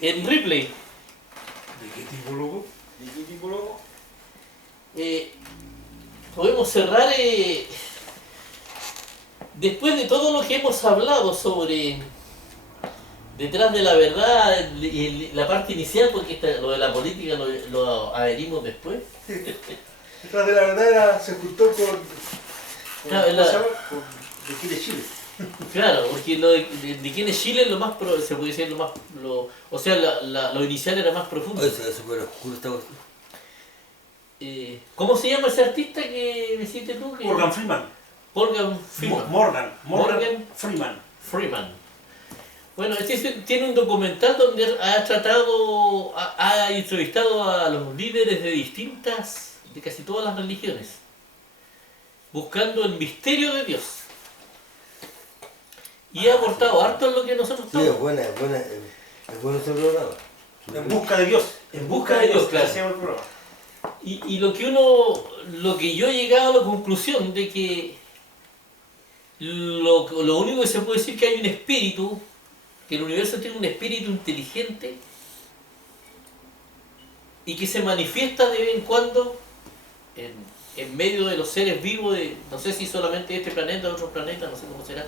en Ripley. ¿De qué tipo, loco? ¿De qué tipo, loco? Podemos cerrar después de todo lo que hemos hablado sobre detrás de la verdad y la parte inicial, porque lo de la política lo adherimos después. Detrás de la verdad se juntó con Claro, ¿cómo se llama? Con de aquí de Chile. Claro, porque lo de quién es Chile es lo más se puede decir o sea, lo inicial era más profundo. Eso fue oscuro esta cuestión. ¿Cómo se llama ese artista que me hiciste tú? Morgan Freeman. Morgan Freeman. Morgan Freeman. Freeman. Bueno, tiene un documental donde ha entrevistado a los líderes de casi todas las religiones, buscando el misterio de Dios. Y ha aportado harto en lo que nosotros Sí, estamos. es bueno ese programa. En busca de Dios. En busca de Dios, claro. Se llama el programa. Y lo que yo he llegado a la conclusión de que lo único que se puede decir es que hay un espíritu, que el universo tiene un espíritu inteligente y que se manifiesta de vez en cuando en medio de los seres vivos, no sé si solamente de este planeta o de otros planetas, no sé cómo será,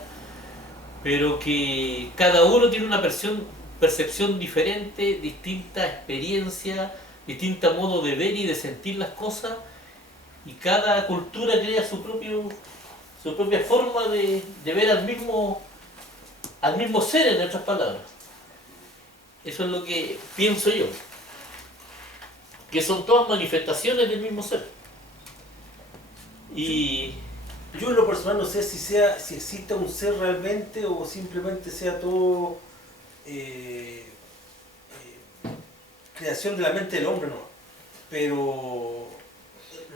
pero que cada uno tiene una percepción diferente, distinta experiencia, distinto modo de ver y de sentir las cosas, y cada cultura crea su propia forma de ver al mismo ser, en otras palabras. Eso es lo que pienso yo, que son todas manifestaciones del mismo ser. Y Yo en lo personal no sé si existe un ser realmente o simplemente sea todo creación de la mente del hombre, no. Pero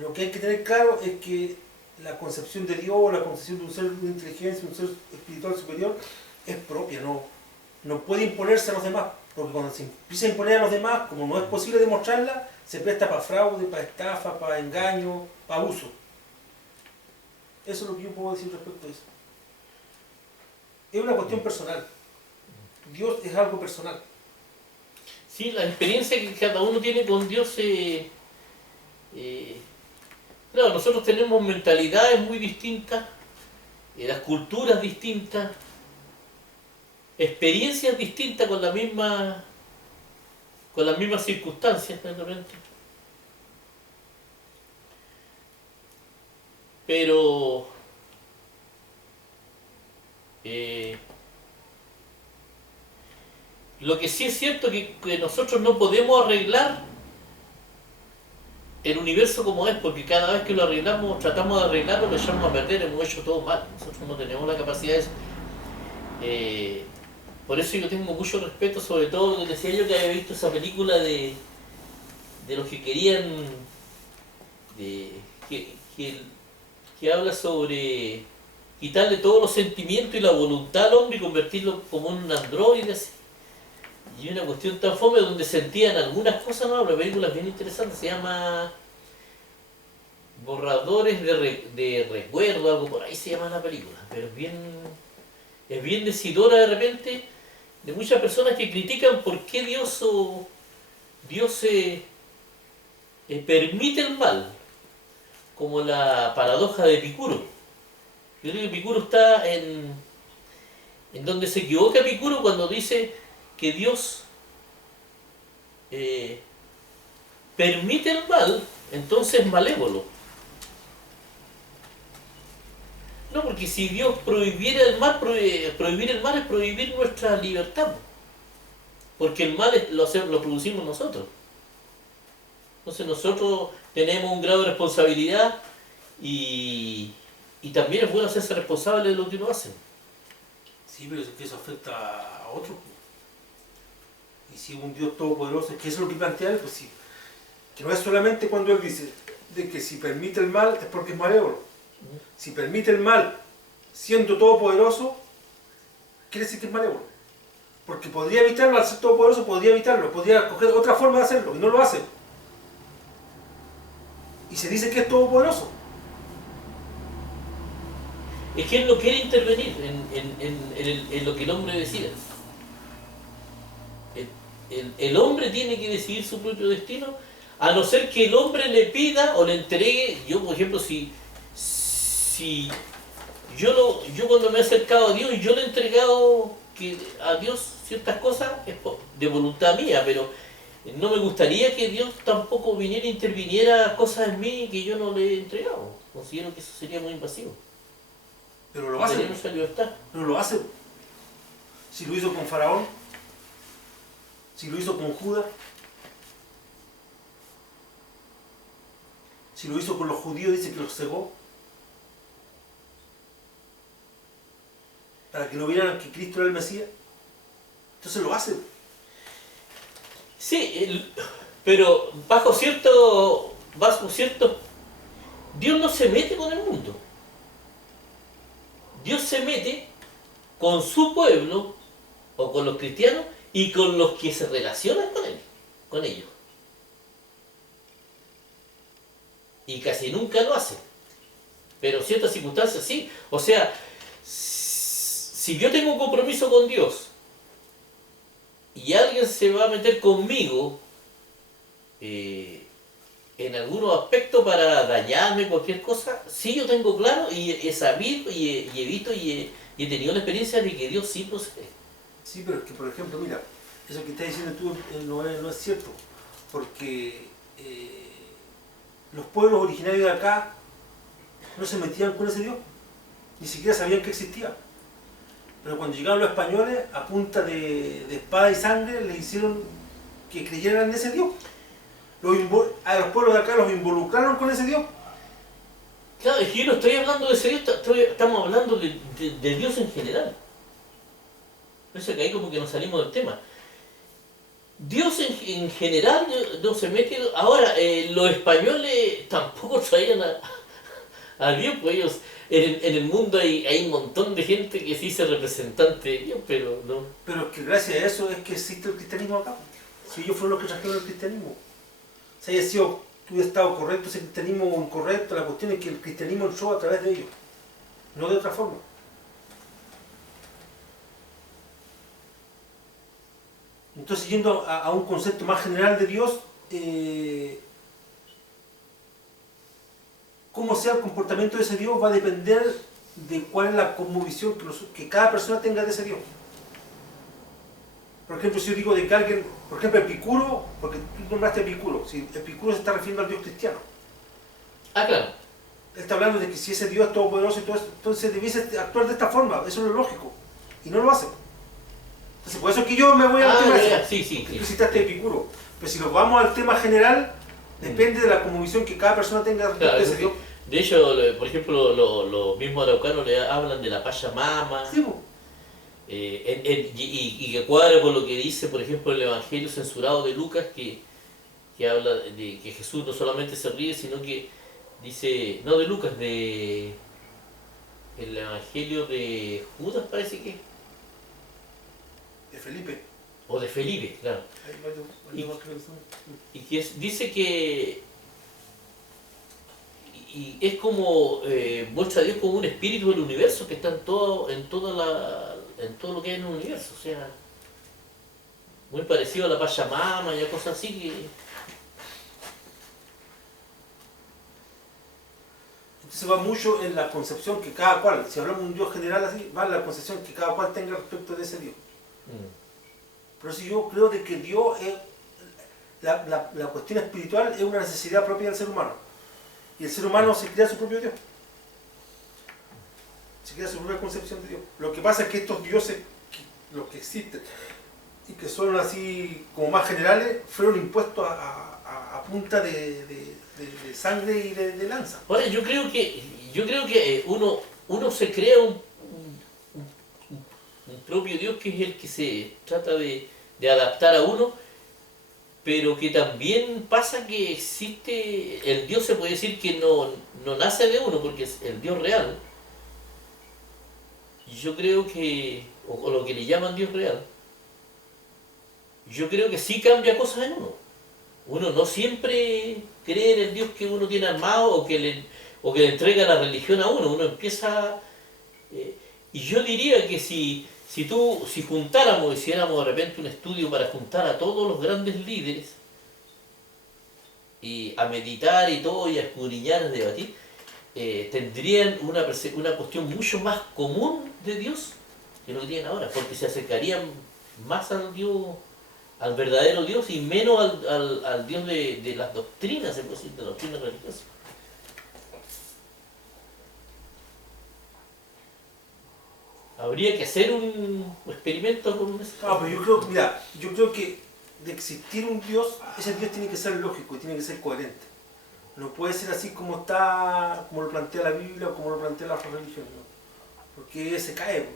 lo que hay que tener claro es que la concepción de Dios, la concepción de un ser de inteligencia, un ser espiritual superior, es propia, no puede imponerse a los demás, porque cuando se empieza a imponer a los demás, como no es posible demostrarla, se presta para fraude, para estafa, para engaño, para abuso. Eso es lo que yo puedo decir respecto a eso. Es una cuestión personal. Dios es algo personal. sí, la experiencia que cada uno tiene con Dios, claro, nosotros tenemos mentalidades muy distintas, las culturas distintas, experiencias distintas con las mismas circunstancias, realmente. Pero lo que sí es cierto es que nosotros no podemos arreglar el universo como es, porque cada vez que lo arreglamos, tratamos de arreglarlo, lo echamos a perder, hemos hecho todo mal. Nosotros no tenemos la capacidad de eso. Por eso yo tengo mucho respeto, sobre todo lo que decía yo, que había visto esa película de los que querían, que habla sobre quitarle todos los sentimientos y la voluntad al hombre y convertirlo como en un androide, así. Y una cuestión tan fome donde sentían algunas cosas, ¿no? La película es bien interesante, se llama Borradores de Recuerdo, algo por ahí se llama la película, pero es bien decidora de repente, de muchas personas que critican por qué Dios permite el mal, como la paradoja de Epicuro. Yo creo que Epicuro está en donde se equivoca Epicuro cuando dice que Dios permite el mal, entonces es malévolo. No, porque si Dios prohibiera el mal, prohibir el mal es prohibir nuestra libertad. Porque el mal lo producimos nosotros. Entonces nosotros tenemos un grado de responsabilidad y también es bueno hacerse responsable de lo que uno hace. Sí, pero es que eso afecta a otros. Y si un Dios todopoderoso, es que eso es lo que plantea él, pues sí. Que no es solamente cuando él dice de que si permite el mal es porque es malévolo. Si permite el mal siendo todopoderoso, quiere decir que es malévolo. Porque podría evitarlo, al ser todopoderoso podría evitarlo, podría coger otra forma de hacerlo, y no lo hace. Y se dice que es todopoderoso. Es que él no quiere intervenir en lo que el hombre decida. el hombre tiene que decidir su propio destino, a no ser que el hombre le pida o le entregue. Yo, por ejemplo, si yo cuando me he acercado a Dios y yo le he entregado a Dios ciertas cosas, es de voluntad mía, pero no me gustaría que Dios tampoco viniera e interviniera cosas en mí que yo no le he entregado. Considero que eso sería muy invasivo. Pero lo hace. Tenemos esa libertad. Pero lo hace. Si lo hizo con Faraón, si lo hizo con Judas, si lo hizo con los judíos, dice que los cegó. Para que no vieran que Cristo era el Mesías. Entonces lo hace. Sí, pero bajo cierto, Dios no se mete con el mundo. Dios se mete con su pueblo o con los cristianos y con los que se relacionan con él, con ellos. Y casi nunca lo hace. Pero en ciertas circunstancias sí. O sea, si yo tengo un compromiso con Dios y alguien se va a meter conmigo en algunos aspectos para dañarme, cualquier cosa, sí yo tengo claro y he sabido y he visto y he tenido la experiencia de que Dios sí procede. Sí, pero es que, por ejemplo, mira, eso que estás diciendo tú no es cierto, porque los pueblos originarios de acá no se metían con ese Dios, ni siquiera sabían que existía. Pero cuando llegaron los españoles, a punta de espada y sangre, le hicieron que creyeran en ese Dios. A los pueblos de acá los involucraron con ese Dios. Claro, es que yo no estoy hablando de ese Dios, estamos hablando de Dios en general. Por eso que ahí como que nos salimos del tema. Dios en general no se mete. Ahora, los españoles tampoco traían a Dios, pues ellos, en el mundo hay un montón de gente que se dice representante de Dios, pero no. Pero es que gracias a eso es que existe el cristianismo acá. Si ellos fueron los que trajeron el cristianismo. Si haya sido, hubiera estado correcto ese cristianismo o incorrecto, la cuestión es que el cristianismo entró a través de ellos, no de otra forma. Entonces, yendo a un concepto más general de Dios, cómo sea el comportamiento de ese Dios va a depender de cuál es la cosmovisión que cada persona tenga de ese Dios. Por ejemplo, si yo digo de que alguien, por ejemplo, Epicuro, porque tú nombraste Epicuro, si Epicuro se está refiriendo al Dios cristiano. Ah, claro. Él está hablando de que si ese Dios es todopoderoso y todo eso, entonces debiese actuar de esta forma, eso es lo lógico, y no lo hace. Entonces, por eso es que yo me voy al tema ese. Sí. Tú citaste Epicuro, pero si nos vamos al tema general, depende de la cosmovisión que cada persona tenga respecto Claro, a ese Dios. de hecho, por ejemplo, los mismos araucanos le hablan de la Pachamama. Sí, po. Y que cuadra con lo que dice, por ejemplo, el Evangelio censurado de Lucas, que habla de que Jesús no solamente se ríe, sino que dice, no de Lucas, el Evangelio de Judas parece que, De Felipe. o de Felipe, claro, Hay varios que son. y que dice que y es como muestra a Dios como un espíritu del universo que está en todo lo que hay en el universo, o sea, muy parecido a la Pachamama y a cosas así que. Entonces va mucho en la concepción que cada cual, si hablamos de un Dios general así, va en la concepción que cada cual tenga respecto de ese Dios. Por eso yo creo de que Dios es, la cuestión espiritual es una necesidad propia del ser humano. Y el ser humano se crea su propio Dios. Se crea su propia concepción de Dios. Lo que pasa es que estos dioses, los que existen, y que son así como más generales, fueron impuestos a punta de sangre y de lanza. Ahora, yo creo que uno se crea un propio Dios que es el que se trata de adaptar a uno, pero que también pasa que existe, el Dios se puede decir que no nace de uno, porque es el Dios real. Yo creo que, o lo que le llaman Dios real, yo creo que sí cambia cosas en uno. Uno no siempre cree en el Dios que uno tiene armado o que le entrega la religión a uno. Uno empieza... y yo diría que si Si juntáramos, hiciéramos de repente un estudio para juntar a todos los grandes líderes y a meditar y todo, y a escudriñar, a debatir, tendrían una cuestión mucho más común de Dios que lo que tienen ahora, porque se acercarían más al Dios, al verdadero Dios, y menos al Dios de las doctrinas, se puede decir, de las doctrinas religiosas. Habría que hacer un experimento con eso. Pero yo creo que de existir un Dios, ese Dios tiene que ser lógico y tiene que ser coherente. No puede ser así como está, como lo plantea la Biblia o como lo plantea la religión, ¿no? Porque se cae.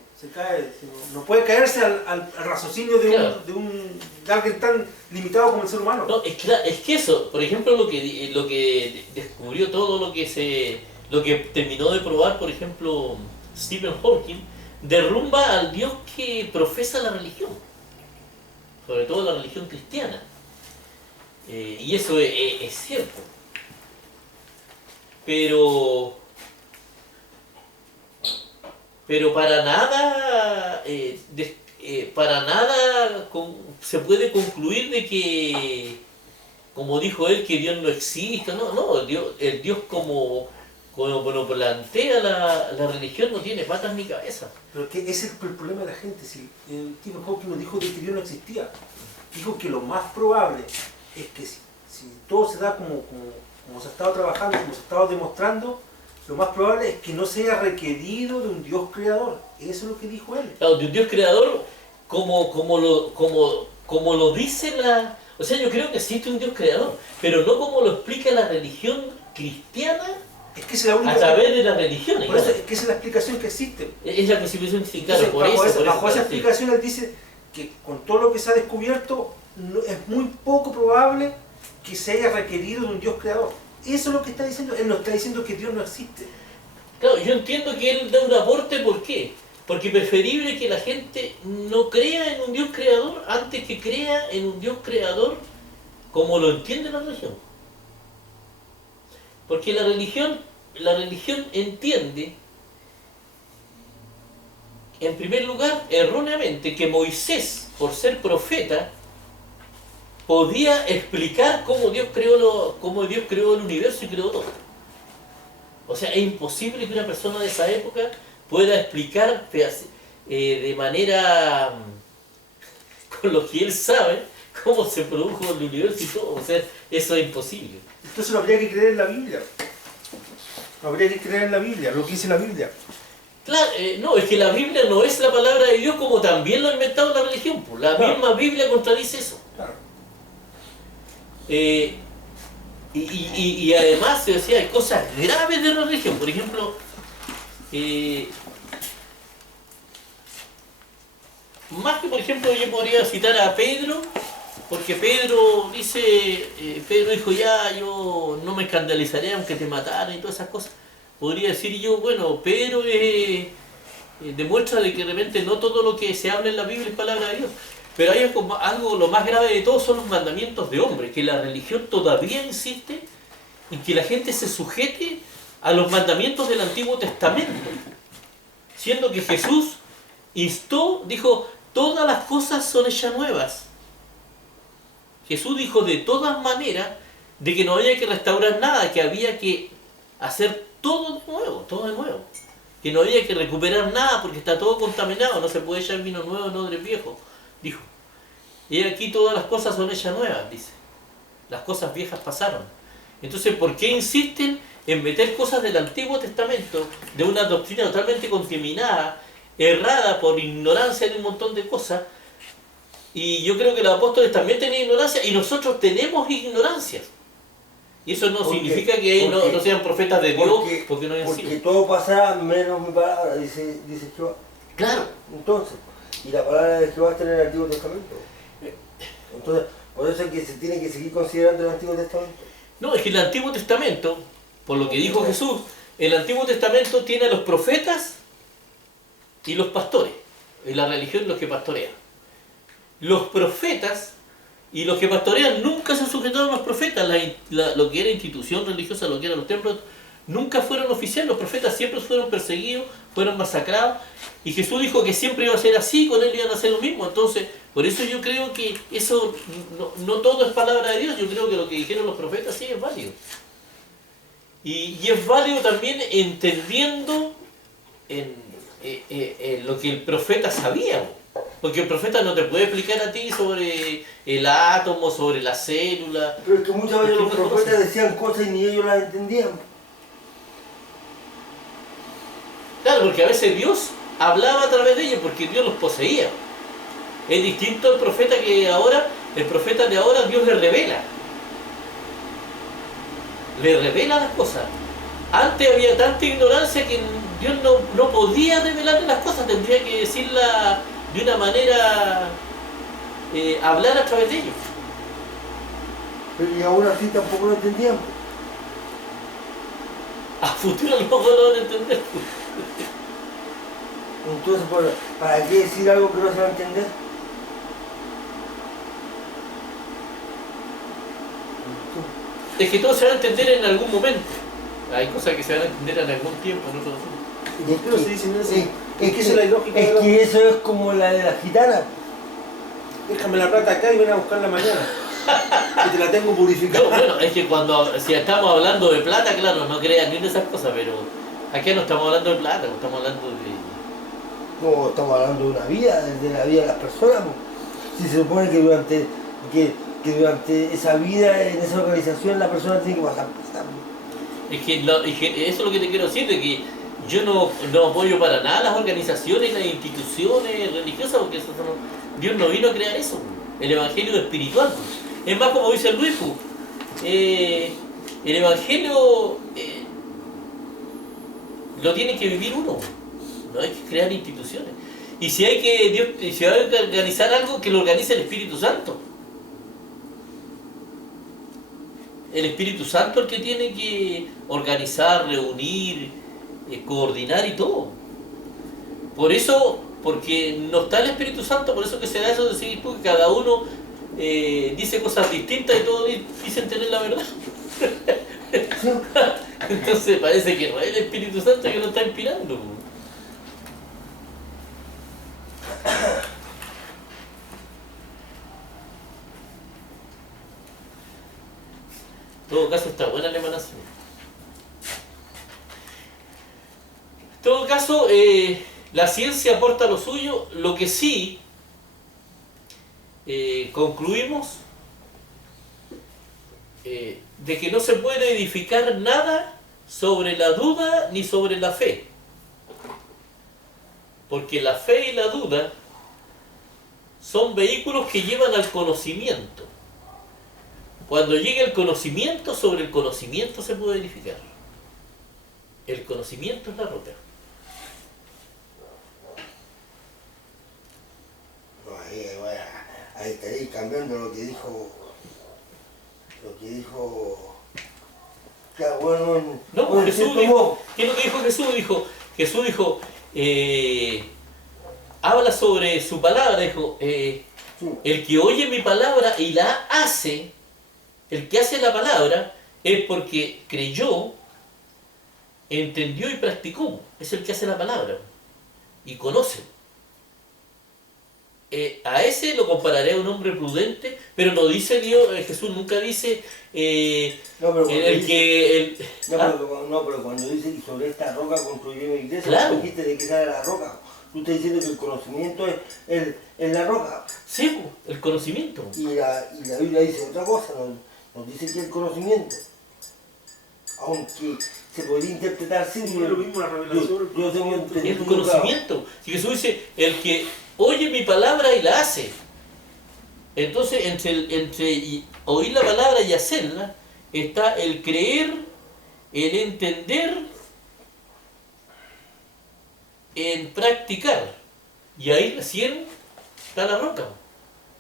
No puede caerse al raciocinio Claro. de alguien tan limitado como el ser humano. No, es que eso, por ejemplo, lo que descubrió todo lo que terminó de probar, por ejemplo, Stephen Hawking, derrumba al Dios que profesa la religión, sobre todo la religión cristiana. Y eso es cierto. Pero para nada, se puede concluir de que, como dijo él, que Dios no existe. No, el Dios como lo plantea la religión no tiene patas ni cabeza. Pero que ese es el problema de la gente. Si Stephen Hawking no dijo de que Dios no existía, dijo que lo más probable es que si todo se da como se ha estado trabajando, como se ha estado demostrando, lo más probable es que no se haya requerido de un Dios creador. Eso es lo que dijo él. Claro, de un Dios creador, como lo dice la... O sea, yo creo que existe un Dios creador, pero no como lo explica la religión cristiana Es que esa es la única... a través de las religiones. Por eso claro. es que esa es la explicación que existe. Es la constitución cristiana, Entonces, claro, bajo esa sí. explicación él dice que con todo lo que se ha descubierto es muy poco probable que se haya requerido de un Dios creador. Eso es lo que está diciendo. Él no está diciendo que Dios no existe. Claro, yo entiendo que él da un aporte, ¿por qué? Porque preferible que la gente no crea en un Dios creador antes que crea en un Dios creador como lo entiende la religión. Porque la religión entiende, en primer lugar, erróneamente, que Moisés, por ser profeta, podía explicar cómo Dios creó el universo y creó todo. O sea, es imposible que una persona de esa época pueda explicar de manera, con lo que él sabe, cómo se produjo el universo y todo. O sea, eso es imposible. Entonces no habría que creer en la Biblia. No habría que creer en la Biblia, lo que dice la Biblia. Claro, no, es que la Biblia no es la palabra de Dios como también lo ha inventado la religión. Pues. La Claro. misma Biblia contradice eso. Claro. Y además, se decía, hay cosas graves de la religión. Por ejemplo, más que por ejemplo yo podría citar a Pedro, porque Pedro dijo ya, yo no me escandalizaré aunque te mataran y todas esas cosas. Podría decir yo, bueno, Pedro demuestra de que de repente no todo lo que se habla en la Biblia es palabra de Dios. Pero hay algo, lo más grave de todo son los mandamientos de hombres, que la religión todavía insiste en que la gente se sujete a los mandamientos del Antiguo Testamento. Siendo que Jesús dijo, todas las cosas son hechas nuevas. Jesús dijo de todas maneras de que no había que restaurar nada, que había que hacer todo de nuevo. Que no había que recuperar nada porque está todo contaminado, no se puede echar vino nuevo en odre viejo, dijo. Y aquí todas las cosas son hechas nuevas, dice. Las cosas viejas pasaron. Entonces, ¿por qué insisten en meter cosas del Antiguo Testamento, de una doctrina totalmente contaminada, errada por ignorancia de un montón de cosas? Y yo creo que los apóstoles también tenían ignorancia y nosotros tenemos ignorancias. Y eso no significa que ellos no sean profetas de Dios porque no hayan sido. Porque todo pasará menos mi palabra, dice Jehová. Claro. Entonces, y la palabra de Jehová está en el Antiguo Testamento. Entonces, por eso es que se tiene que seguir considerando el Antiguo Testamento. No, es que el Antiguo Testamento, por lo que dijo Jesús, el Antiguo Testamento tiene a los profetas y los pastores. Y la religión es los que pastorean. Los profetas y los que pastorean nunca se sujetaron a los profetas. Lo que era institución religiosa, lo que eran los templos, nunca fueron oficiales, los profetas siempre fueron perseguidos, fueron masacrados, y Jesús dijo que siempre iba a ser así, con él iban a hacer lo mismo. Entonces, por eso yo creo que eso no todo es palabra de Dios, yo creo que lo que dijeron los profetas sí es válido. Y es válido también entendiendo en lo que el profeta sabía. Porque el profeta no te puede explicar a ti sobre el átomo, sobre la célula. Pero es que muchas veces los profetas decían cosas y ni ellos las entendían. Claro, porque a veces Dios hablaba a través de ellos, porque Dios los poseía. Es distinto al profeta que ahora, el profeta de ahora Dios le revela. Le revela las cosas. Antes había tanta ignorancia que Dios no podía revelarle las cosas, tendría que decirla de una manera, hablar a través de ellos. Pero y aún así tampoco lo entendían. A futuro a lo mejor lo van a entender. Entonces, ¿para qué decir algo que no se va a entender? Es que todo se va a entender en algún momento. Hay cosas que se van a entender en algún tiempo, no todo. ¿Y por qué no se dicen eso? Es que esa es la ilógica es de la- que eso es como la de la gitana. Déjame la plata acá y ven a buscarla mañana. Y te la tengo No, purificada. bueno, es que si estamos hablando de plata, claro, no crean ni en esas cosas, pero aquí no estamos hablando de plata, no estamos hablando de... No, estamos hablando de una vida, de la vida de las personas. Po. Si se supone que durante esa vida, en esa organización, la persona tiene que pasar. Es que eso es lo que te quiero decir, de que yo no apoyo para nada las organizaciones, las instituciones religiosas, porque Dios no vino a crear eso. El evangelio es espiritual. Es más, como dice Luis, el evangelio lo tiene que vivir uno. No hay que crear instituciones. Y si hay si va a organizar algo, que lo organice el Espíritu Santo. El Espíritu Santo es el que tiene que organizar, reunir, coordinar y todo. Por eso, porque no está el Espíritu Santo, por eso que se da eso de seguir tú, que cada uno dice cosas distintas y todos dicen tener la verdad. Entonces parece que no es el Espíritu Santo que lo está inspirando. En todo caso está buena la emanación. En todo caso, la ciencia aporta lo suyo. Lo que sí concluimos de que no se puede edificar nada sobre la duda ni sobre la fe. Porque la fe y la duda son vehículos que llevan al conocimiento. Cuando llegue el conocimiento, sobre el conocimiento se puede edificar. El conocimiento es la roca. No, ahí estaréis cambiando lo que dijo. Claro, bueno, No, bueno, Jesús cierto dijo, modo. ¿qué es lo que dijo Jesús? Jesús dijo, habla sobre su palabra, dijo, Sí. el que oye mi palabra y la hace, el que hace la palabra, es porque creyó, entendió y practicó. Es el que hace la palabra y conoce. A ese lo compararé a un hombre prudente, pero no dice Dios, Jesús nunca dice No, pero ¿ah? cuando dice que sobre esta roca construyó mi iglesia, Claro. no dijiste de qué sale la roca. Tú estás diciendo que el conocimiento es la roca. Sí, el conocimiento. Y la Biblia dice otra cosa, nos dice que el conocimiento, aunque se podría interpretar sin Sí, es lo mismo la revelación. yo tengo entendido, El conocimiento. Si Jesús dice, el que oye mi palabra y la hace. Entonces, entre oír la palabra y hacerla, está el creer, el entender, en practicar. Y ahí recién está la roca.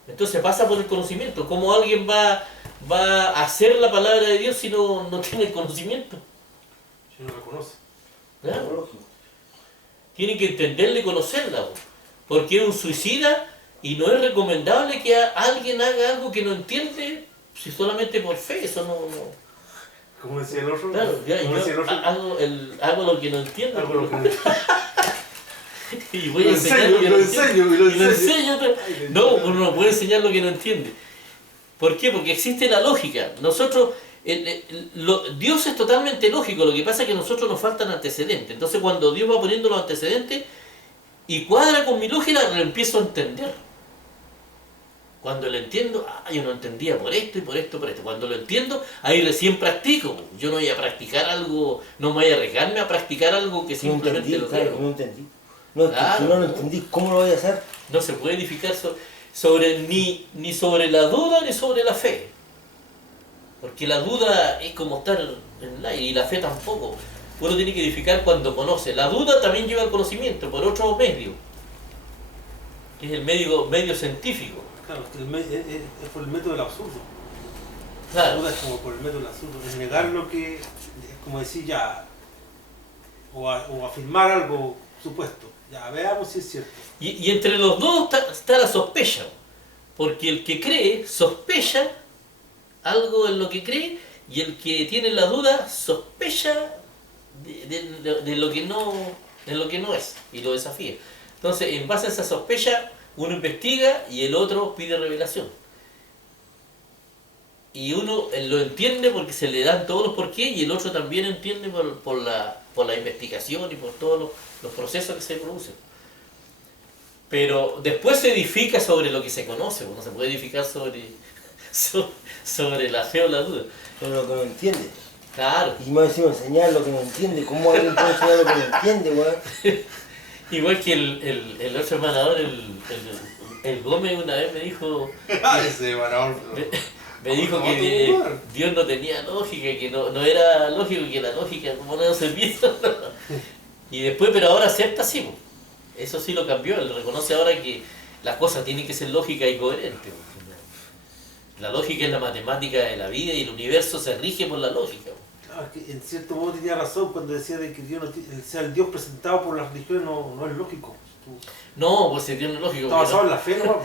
Entonces pasa por el conocimiento. ¿Cómo alguien va a hacer la palabra de Dios si no tiene el conocimiento? Si no la conoce. Claro. lógico. Tiene que entenderla y conocerla. Porque es un suicida y no es recomendable que alguien haga algo que no entiende si solamente por fe. Eso no. Como decía el otro. Claro, ya, como decía el yo otro. hago lo que no entiendo. Algo lo que Y voy lo a enseñar enseño, lo que y no lo entiendo. enseño, y lo Y lo enseño. enseño. No, uno no puede enseñar lo que no entiende. ¿Por qué? Porque existe la lógica. Nosotros, Dios es totalmente lógico, lo que pasa es que a nosotros nos faltan antecedentes. Entonces cuando Dios va poniendo los antecedentes y cuadra con mi lógica, lo empiezo a entender. Cuando lo entiendo, yo no entendía por esto y por esto, por esto. Cuando lo entiendo, ahí recién practico. Yo no voy a practicar algo, no me voy a arriesgarme a practicar algo que No simplemente entendí, lo claro, creo. no entendí. No, es que Claro, si no lo no. entendí, ¿cómo lo voy a hacer? No se puede edificar ni sobre la duda ni sobre la fe. Porque la duda es como estar en el aire y la fe tampoco. Uno tiene que edificar cuando conoce. La duda también lleva al conocimiento por otro medio, que es el medio científico. Claro, es por el método del absurdo. La Claro. duda es como por el método del absurdo. Es negar lo que, es como decir ya, o afirmar algo supuesto. Ya, veamos si es cierto. Y entre los dos está la sospecha. Porque el que cree sospecha algo en lo que cree y el que tiene la duda sospecha de lo que no es y lo desafía. Entonces, en base a esa sospecha, uno investiga y el otro pide revelación. Y uno lo entiende porque se le dan todos los porqués y el otro también entiende por la investigación y por todos los procesos que se producen. Pero después se edifica sobre lo que se conoce, no se puede edificar sobre la fe o la duda. Sobre lo que no entiende. Claro. Y más encima enseñar lo que no entiende. ¿Cómo alguien puede enseñar lo que no entiende, weón? Igual que el otro hermanador, el Gómez, una vez me dijo, Ese varador. me dijo que Dios no tenía lógica, que no era lógico, que la lógica como no servía. Y después, pero ahora acepta sí, po. Eso sí lo cambió, él reconoce ahora que las cosas tienen que ser lógicas y coherentes. La lógica es la matemática de la vida y el universo se rige por la lógica. Claro, que en cierto modo tenía razón cuando decía de que Dios el Dios presentado por las religiones no es lógico. No, pues el Dios no es lógico. Está basado en la fe, ¿no?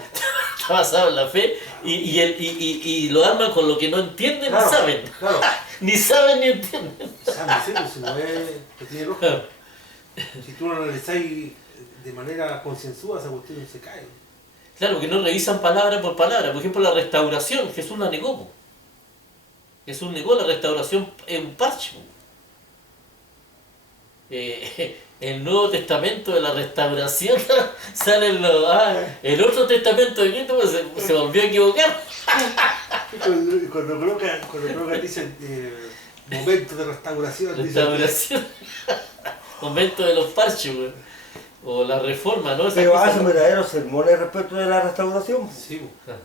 Está basado en la fe y lo arman con lo que no entienden Claro, ni saben. Claro. Ni saben ni entienden. Sabe, sí, pues, si no es que tiene lógica. Si tú lo analizáis de manera concienzuda, esa cuestión se cae. Claro, que no revisan palabra por palabra. Por ejemplo, la restauración, Jesús la negó. Po. Jesús negó la restauración en un parche. Po. El Nuevo Testamento de la restauración sale el otro testamento de Cristo pues, se volvió a equivocar. Cuando colocan dicen momento de restauración, Restauración. Momento de los parches, güey. O la reforma, ¿no? Esa Pero cosa, hacen verdaderos sermones respecto de la restauración. dicen, sí, pues.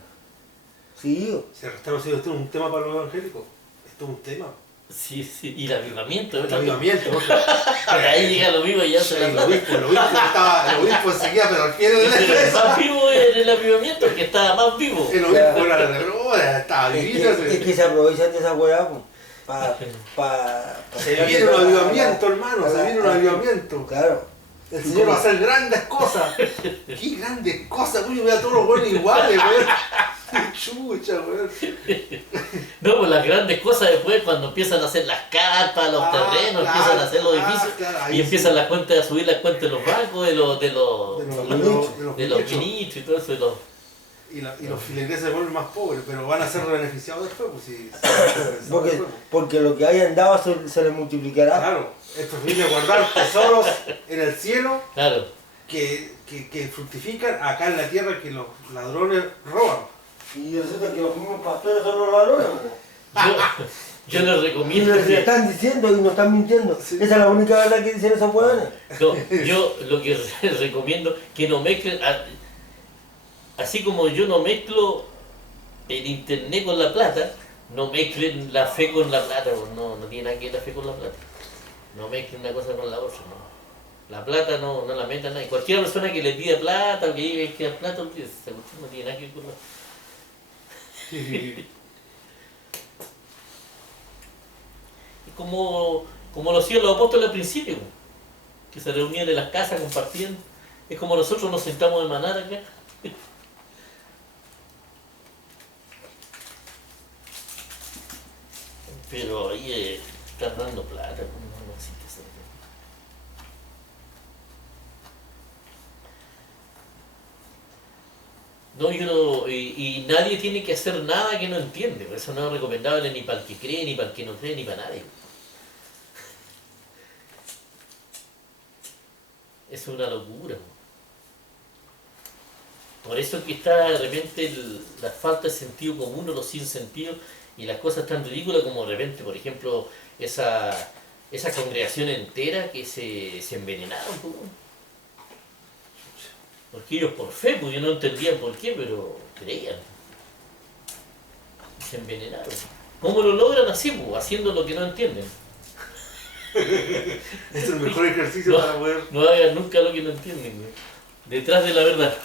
Sí, Si la restauración esto es un tema para los evangélicos, esto es un tema. Sí, sí. Y el avivamiento. El avivamiento, ¿no? Ahí llega lo vivo y ya se la El plata. obispo seguía, pero al pie del El más vivo en el avivamiento, el que estaba más vivo. El obispo estaba es viviendo. que se aprovechan de esa weá, Se viene un avivamiento, hermano, se viene un avivamiento. Claro. El Señor va a hacer grandes cosas. ¿Qué grandes cosas? Uy, veo a todos los buenos iguales, weón. Chucha, weón. No, pues las grandes cosas después cuando empiezan a hacer las carpas, los terrenos, claro, empiezan a hacer los edificios claro, y empiezan las cuentas a subir las cuentas de los bancos, de los ministros. ministros y todo eso. Y los filigreses se vuelven más pobres, pero van a ser beneficiados después, pues si Porque lo que hayan dado se les multiplicará. claro, estos vienen a guardar tesoros en el cielo Claro. que fructifican acá en la tierra que los ladrones roban. Y resulta que los mismos pastores son los ladrones. Yo les Y recomiendo les que, están diciendo y no están mintiendo. Sí. Esa es la única verdad que dicen esos hueones. no, yo lo que les recomiendo que no mezclen, así como yo no mezclo el internet con la plata, no mezclen la fe con la plata, pues no tiene nada que ver la fe con la plata. No mezclen una cosa con la otra, no. La plata no la metan ahí. Cualquier persona que le pida plata o que diga que la plata, esa cuestión no tiene nada que ver con la Es como lo hacían los apóstoles al principio, que se reunían en las casas, compartían. Es como nosotros nos sentamos de manada acá. Pero ahí están dando plata, no existe eso. No, y nadie tiene que hacer nada que no entiende. Eso no es recomendable ni para el que cree, ni para el que no cree, ni para nadie. Es una locura. Por eso que está de repente la falta de sentido común o los sinsentidos y las cosas tan ridículas como de repente, por ejemplo, esa congregación entera que se envenenaron. Porque ellos por fe, porque no entendían por qué, pero creían. Se envenenaron. ¿Cómo lo logran así? Pues, haciendo lo que no entienden. Es el mejor ejercicio para poder... No hagan nunca lo que no entienden, güey. Detrás de la verdad.